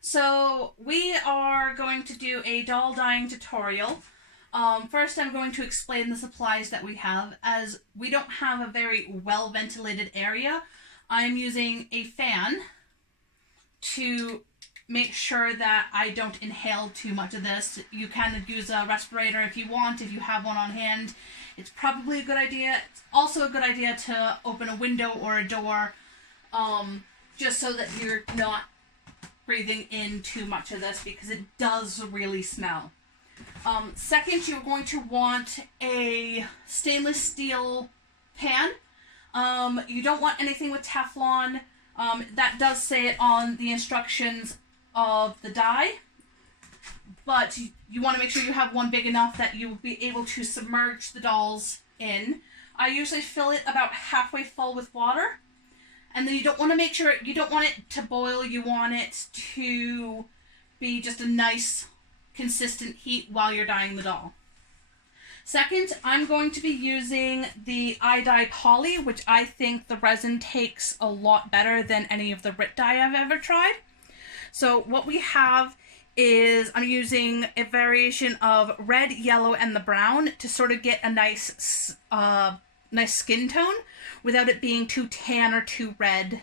So we are going to do a doll dyeing tutorial. First, I'm going to explain the supplies that we have, as we don't have a very well ventilated area. I'm using a fan to make sure that I don't inhale too much of this. You can use a respirator if you want, if you have one on hand. It's probably a good idea. It's also a good idea to open a window or a door, just so that you're not breathing in too much of this, because it does really smell. Second, you're going to want a stainless steel pan. You don't want anything with Teflon. That does say it on the instructions of the dye, but you want to make sure you have one big enough that you will be able to submerge the dolls in. I usually fill it about halfway full with water, and then you don't want it to boil. You want it to be just a nice consistent heat while you're dyeing the doll. Second, I'm going to be using the Idye Poly, which I think the resin takes a lot better than any of the Rit dye I've ever tried. So what we have is, I'm using a variation of red, yellow, and the brown to sort of get a nice skin tone without it being too tan or too red.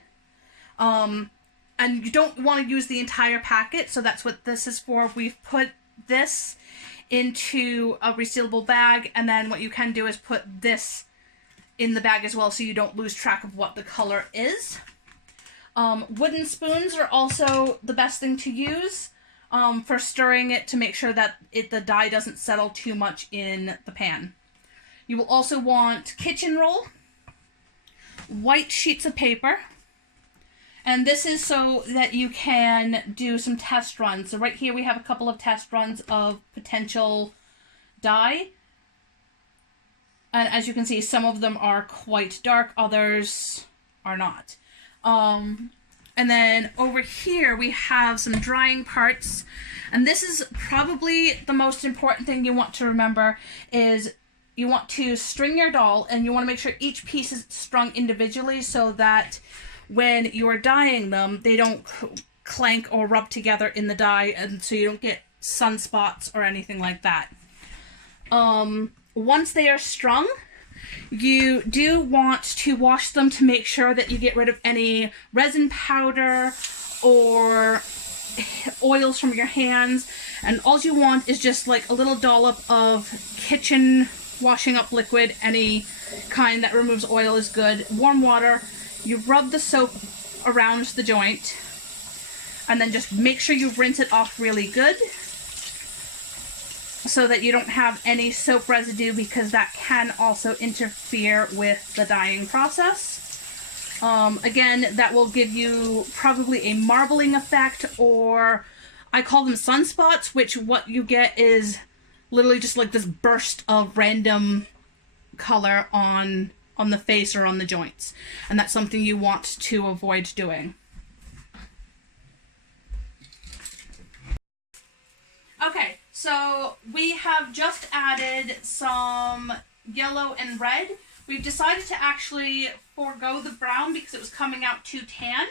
And you don't want to use the entire packet, so that's what this is for. We've put this into a resealable bag, and then what you can do is put this in the bag as well, so you don't lose track of what the color is. Wooden spoons are also the best thing to use for stirring it, to make sure that the dye doesn't settle too much in the pan. You will also want kitchen roll, white sheets of paper, and this is so that you can do some test runs. So right here we have a couple of test runs of potential dye. And as you can see, some of them are quite dark, others are not. And then over here we have some drying parts. And this is probably the most important thing you want to remember, is you want to string your doll, and you want to make sure each piece is strung individually, so that when you're dyeing them, they don't clank or rub together in the dye, and so you don't get sunspots or anything like that. Once they are strung, you do want to wash them to make sure that you get rid of any resin powder or oils from your hands. And all you want is just like a little dollop of kitchen washing up liquid. Any kind that removes oil is good. Warm water. You rub the soap around the joint, and then just make sure you rinse it off really good, so that you don't have any soap residue, because that can also interfere with the dyeing process. Again, that will give you probably a marbling effect, or I call them sunspots, which what you get is literally just like this burst of random color on the face or on the joints. And that's something you want to avoid doing. Okay. So we have just added some yellow and red. We've decided to actually forego the brown because it was coming out too tan.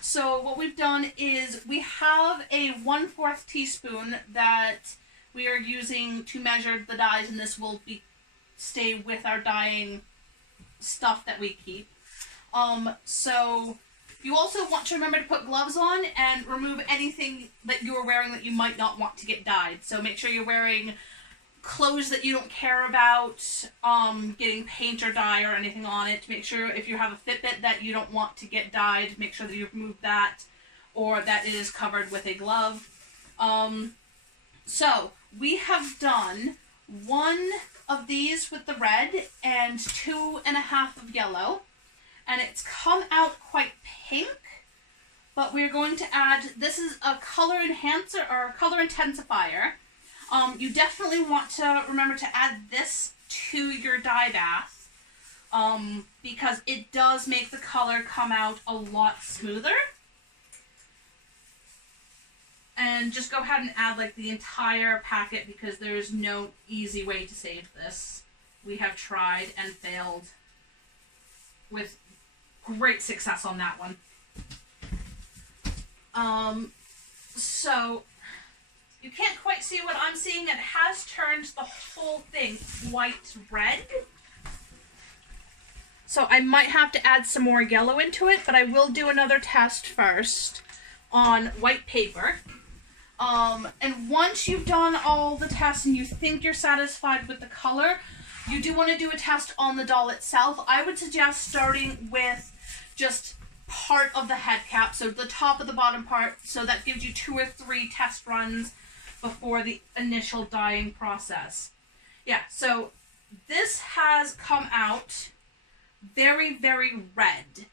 So what we've done is we have a 1/4 teaspoon that we are using to measure the dyes, and this will stay with our dyeing stuff that we keep. So you also want to remember to put gloves on and remove anything that you're wearing that you might not want to get dyed. So make sure you're wearing clothes that you don't care about getting paint or dye or anything on it. Make sure if you have a Fitbit that you don't want to get dyed, make sure that you remove that, or that it is covered with a glove. So we have done 1 of these with the red and 2.5 of yellow. And it's come out quite pink, but we're going to add, this is a color enhancer or a color intensifier. You definitely want to remember to add this to your dye bath, because it does make the color come out a lot smoother. And just go ahead and add like the entire packet, because there's no easy way to save this. We have tried and failed with great success on that one. So you can't quite see what I'm seeing. It has turned the whole thing white red. So I might have to add some more yellow into it, but I will do another test first on white paper. And once you've done all the tests and you think you're satisfied with the color, you do want to do a test on the doll itself. I would suggest starting with just part of the head cap, so the top of the bottom part, so that gives you 2 or 3 test runs before the initial dyeing process. Yeah, so this has come out very, very red.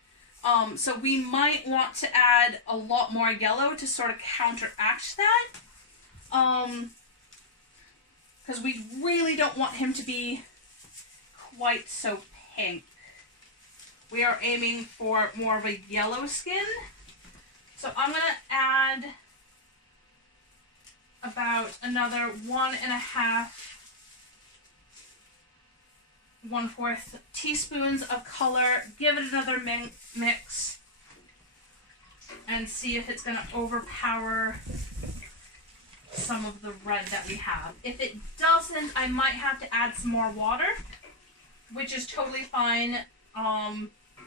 So we might want to add a lot more yellow to sort of counteract that. Because we really don't want him to be quite so pink. We are aiming for more of a yellow skin. So I'm going to add about another 1.4 teaspoons of color. Give it another mix and see if it's going to overpower some of the red that we have. If it doesn't, I might have to add some more water, which is totally fine.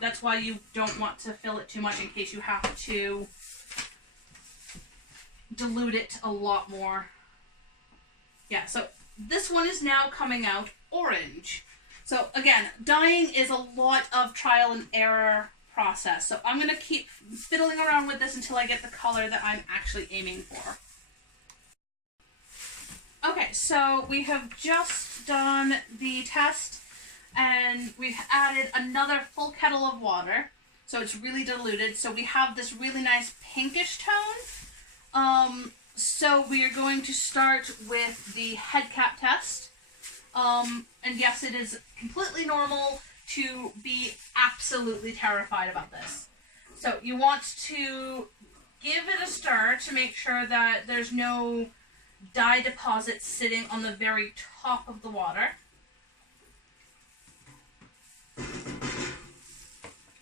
That's why you don't want to fill it too much in case you have to dilute it a lot more. Yeah, so this one is now coming out orange. So again, dyeing is a lot of trial and error process. So I'm going to keep fiddling around with this until I get the color that I'm actually aiming for. Okay, so we have just done the test and we've added another full kettle of water. So it's really diluted. So we have this really nice pinkish tone. So we are going to start with the head cap test. And yes, it is completely normal to be absolutely terrified about this. So you want to give it a stir to make sure that there's no dye deposits sitting on the very top of the water.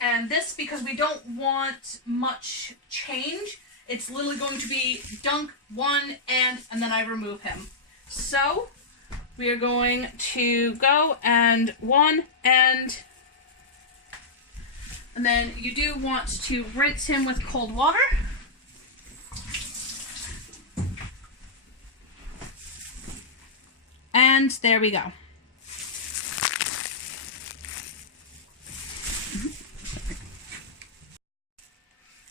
And this, because we don't want much change, it's literally going to be dunk one and then I remove him. So we are going to go and one and then you do want to rinse him with cold water. And there we go.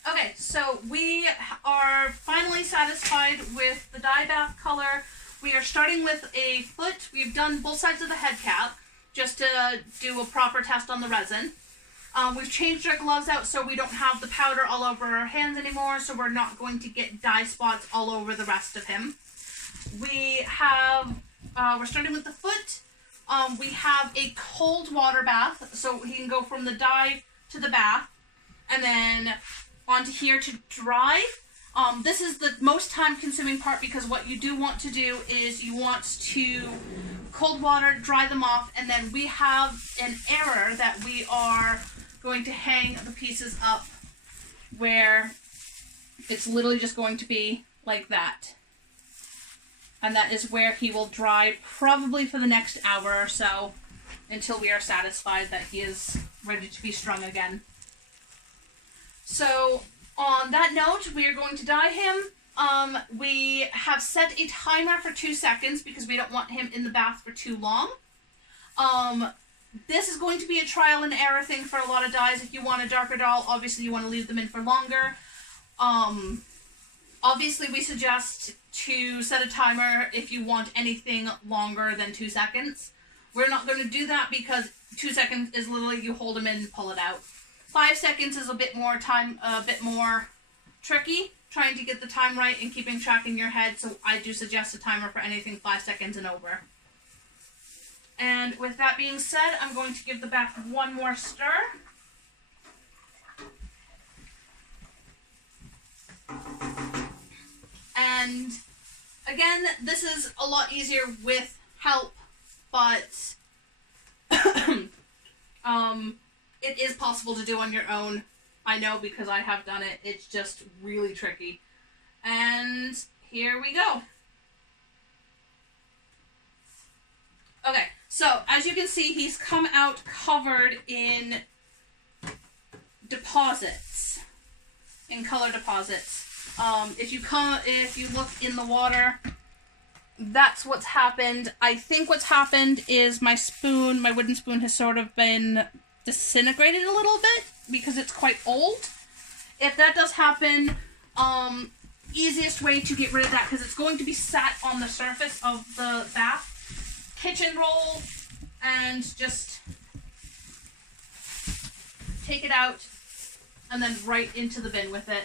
Okay, so we are finally satisfied with the dye bath color. We are starting with a foot. We've done both sides of the head cap just to do a proper test on the resin. We've changed our gloves out so we don't have the powder all over our hands anymore, so we're not going to get dye spots all over the rest of him. We have, we're starting with the foot. We have a cold water bath, so he can go from the dye to the bath, and then onto here to dry. This is the most time-consuming part because what you do want to do is you want to cold water, dry them off, and then we have an error that we are going to hang the pieces up where it's literally just going to be like that. And that is where he will dry probably for the next hour or so until we are satisfied that he is ready to be strung again. So on that note, we are going to dye him. We have set a timer for 2 seconds because we don't want him in the bath for too long. This is going to be a trial and error thing for a lot of dyes. If you want a darker doll, obviously you want to leave them in for longer. Obviously we suggest to set a timer if you want anything longer than 2 seconds. We're not going to do that because 2 seconds is literally you hold him in and pull it out. 5 seconds is a bit more tricky, trying to get the time right and keeping track in your head, so I do suggest a timer for anything 5 seconds and over. And with that being said, I'm going to give the bath one more stir. And again, this is a lot easier with help, but it is possible to do on your own. I know because I have done it. It's just really tricky. And here we go. Okay, so as you can see, he's come out covered in deposits, in color deposits. If you look in the water, that's what's happened. I think what's happened is my wooden spoon has sort of been disintegrated a little bit because it's quite old. If that does happen, easiest way to get rid of that, because it's going to be sat on the surface of the bath, kitchen roll, and just take it out and then right into the bin with it.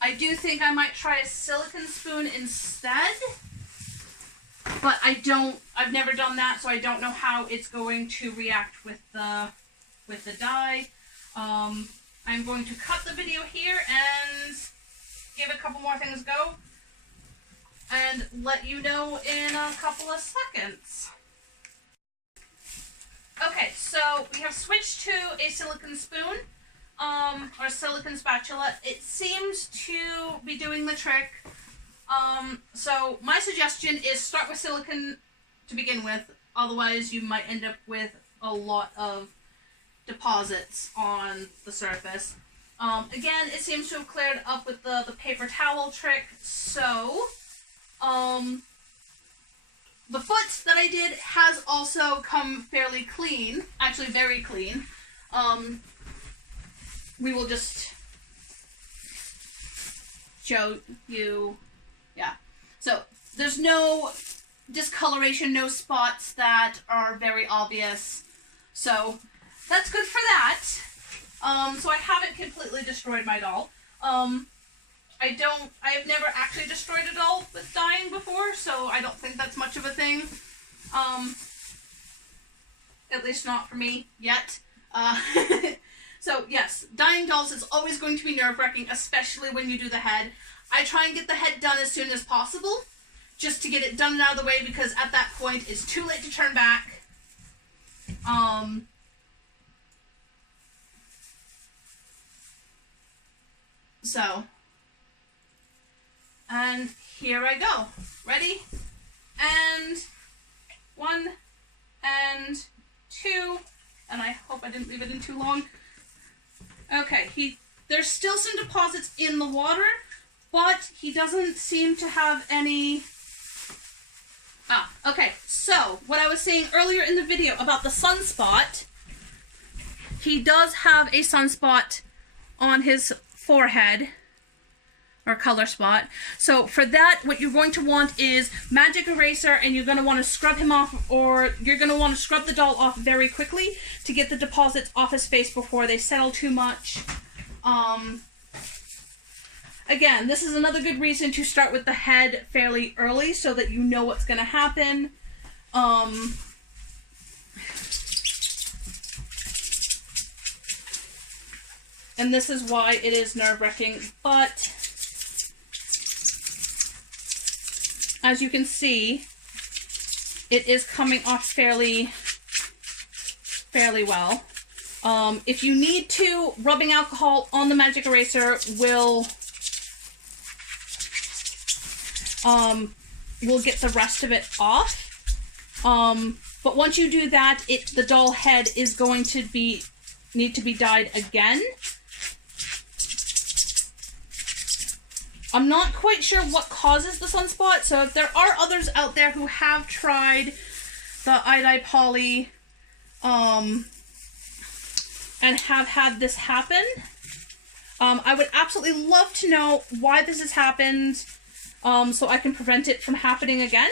I do think I might try a silicone spoon instead, but I've never done that, so I don't know how it's going to react with the dye. I'm going to cut the video here and give a couple more things a go and let you know in a couple of seconds. Okay, so we have switched to a silicone spoon, or silicone spatula. It seems to be doing the trick. So my suggestion is start with silicone to begin with, otherwise you might end up with a lot of deposits on the surface. Again, it seems to have cleared up with the paper towel trick, so the foot that I did has also come fairly clean, actually very clean. We will just show you, yeah. So there's no discoloration, no spots that are very obvious, so that's good for that. So I haven't completely destroyed my doll. I've never actually destroyed a doll with dyeing before, so I don't think that's much of a thing. At least not for me yet. So yes, dyeing dolls is always going to be nerve-wracking, especially when you do the head. I try and get the head done as soon as possible, just to get it done and out of the way, because at that point it's too late to turn back. So, and here I go. Ready? And 1 and 2, and I hope I didn't leave it in too long. Okay, there's still some deposits in the water, but he doesn't seem to have any. Okay, so what I was saying earlier in the video about the sunspot, he does have a sunspot on his forehead, or color spot. So for that, what you're going to want is magic eraser, and you're going to want to scrub him off, or you're going to want to scrub the doll off very quickly to get the deposits off his face before they settle too much. Again, this is another good reason to start with the head fairly early so that you know what's going to happen. And this is why it is nerve-wracking, but as you can see, it is coming off fairly well. If you need to, rubbing alcohol on the magic eraser will get the rest of it off. But once you do that, the doll head is going to need to be dyed again. I'm not quite sure what causes the sunspot, so if there are others out there who have tried the Idye Poly and have had this happen, I would absolutely love to know why this has happened, so I can prevent it from happening again.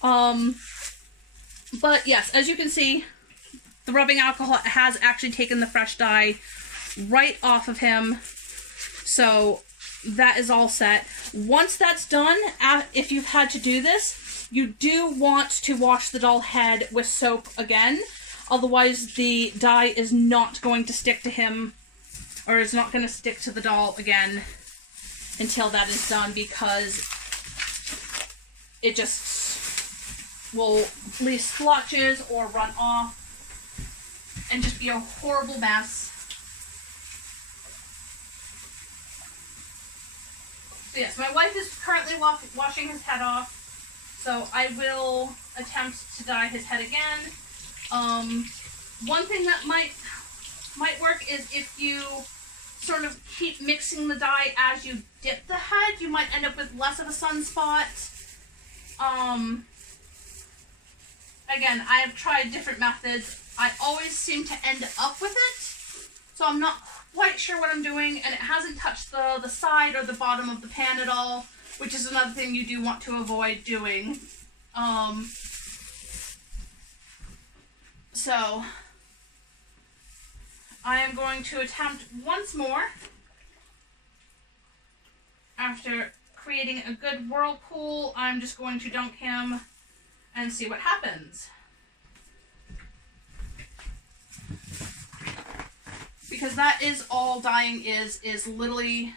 But yes, as you can see, the rubbing alcohol has actually taken the fresh dye right off of him, so that is all set. Once that's done, if you've had to do this, you do want to wash the doll head with soap again. Otherwise, the dye is not going to stick to him, or is not going to stick to the doll again until that is done, because it just will leave splotches or run off and just be a horrible mess. So yes, my wife is currently washing his head off, so I will attempt to dye his head again. One thing that might work is if you sort of keep mixing the dye as you dip the head, you might end up with less of a sunspot. Again, I have tried different methods. I always seem to end up with it, so I'm not quite sure what I'm doing, and it hasn't touched the side or the bottom of the pan at all, which is another thing you do want to avoid doing. So I am going to attempt once more after creating a good whirlpool. I'm just going to dunk him and see what happens. Because that is all dyeing is literally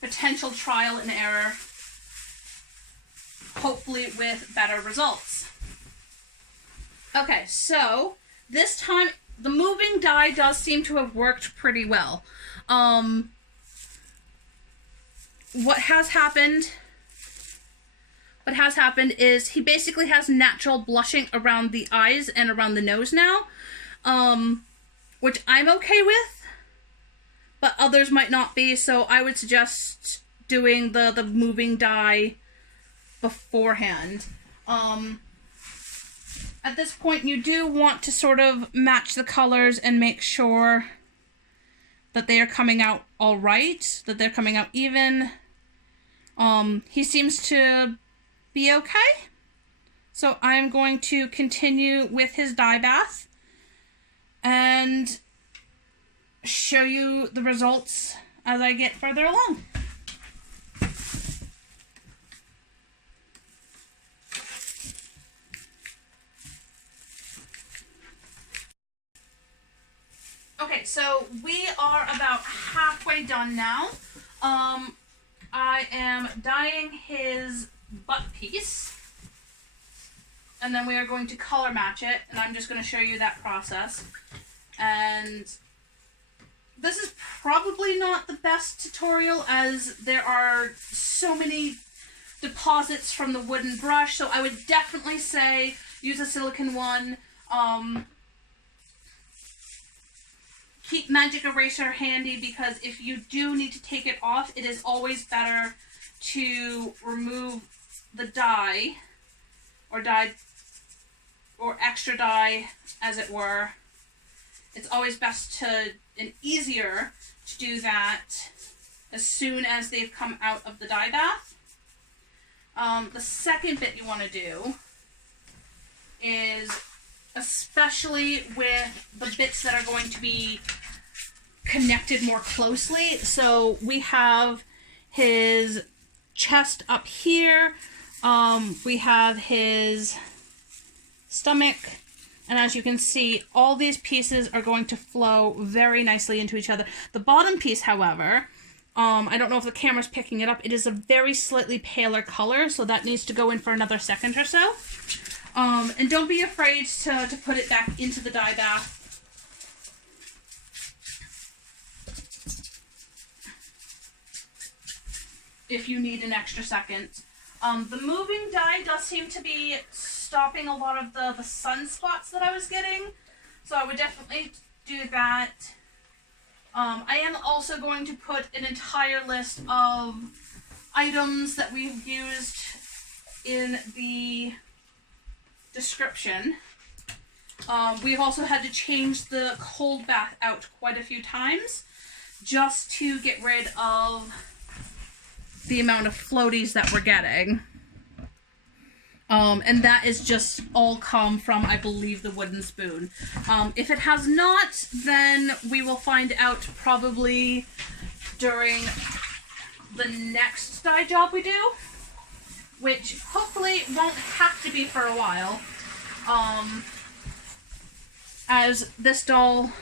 potential trial and error, hopefully with better results. Okay, so this time the moving dye does seem to have worked pretty well. What has happened is he basically has natural blushing around the eyes and around the nose now, which I'm okay with, but others might not be, so I would suggest doing the moving dye beforehand. At this point, you do want to sort of match the colors and make sure that they are coming out all right, that they're coming out even. He seems to be okay, so I'm going to continue with his dye bath and show you the results as I get further along. Okay, so we are about halfway done now. I am dyeing his butt piece, and then we are going to color match it, and I'm just going to show you that process. And this is probably not the best tutorial, as there are so many deposits from the wooden brush, so I would definitely say use a silicone one. Keep magic eraser handy, because if you do need to take it off, it is always better to remove the dye, or extra dye, as it were. It's always best and easier to do that as soon as they've come out of the dye bath. The second bit you want to do is, especially with the bits that are going to be connected more closely. So we have his chest up here, we have his stomach, and as you can see, all these pieces are going to flow very nicely into each other. The bottom piece, however, I don't know if the camera's picking it up, it is a very slightly paler color, so that needs to go in for another second or so. And don't be afraid to put it back into the dye bath. If you need an extra second. The moving dye does seem to be stopping a lot of the sunspots that I was getting, so I would definitely do that. I am also going to put an entire list of items that we've used in the description. We've also had to change the cold bath out quite a few times just to get rid of the amount of floaties that we're getting. And that is just all come from, I believe, the wooden spoon. If it has not, then we will find out probably during the next dye job we do, which hopefully won't have to be for a while, as this doll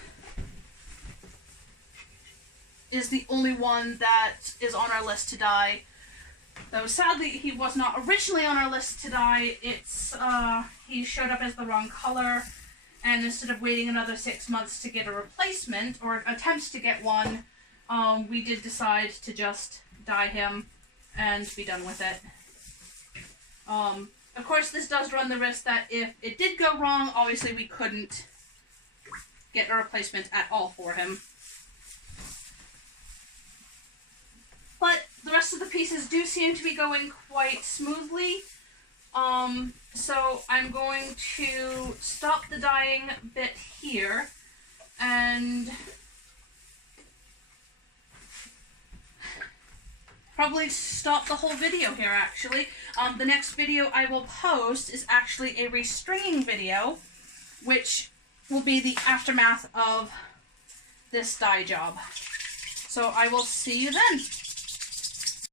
is the only one that is on our list to dye. Though sadly he was not originally on our list to dye. He showed up as the wrong color, and instead of waiting another 6 months to get a replacement, or attempt to get one, we did decide to just dye him. and be done with it. Of course, this does run the risk that if it did go wrong, obviously we couldn't get a replacement at all for him. But the rest of the pieces do seem to be going quite smoothly. So I'm going to stop the dyeing bit here and probably stop the whole video here, actually. The next video I will post is actually a restringing video, which will be the aftermath of this dye job. So I will see you then.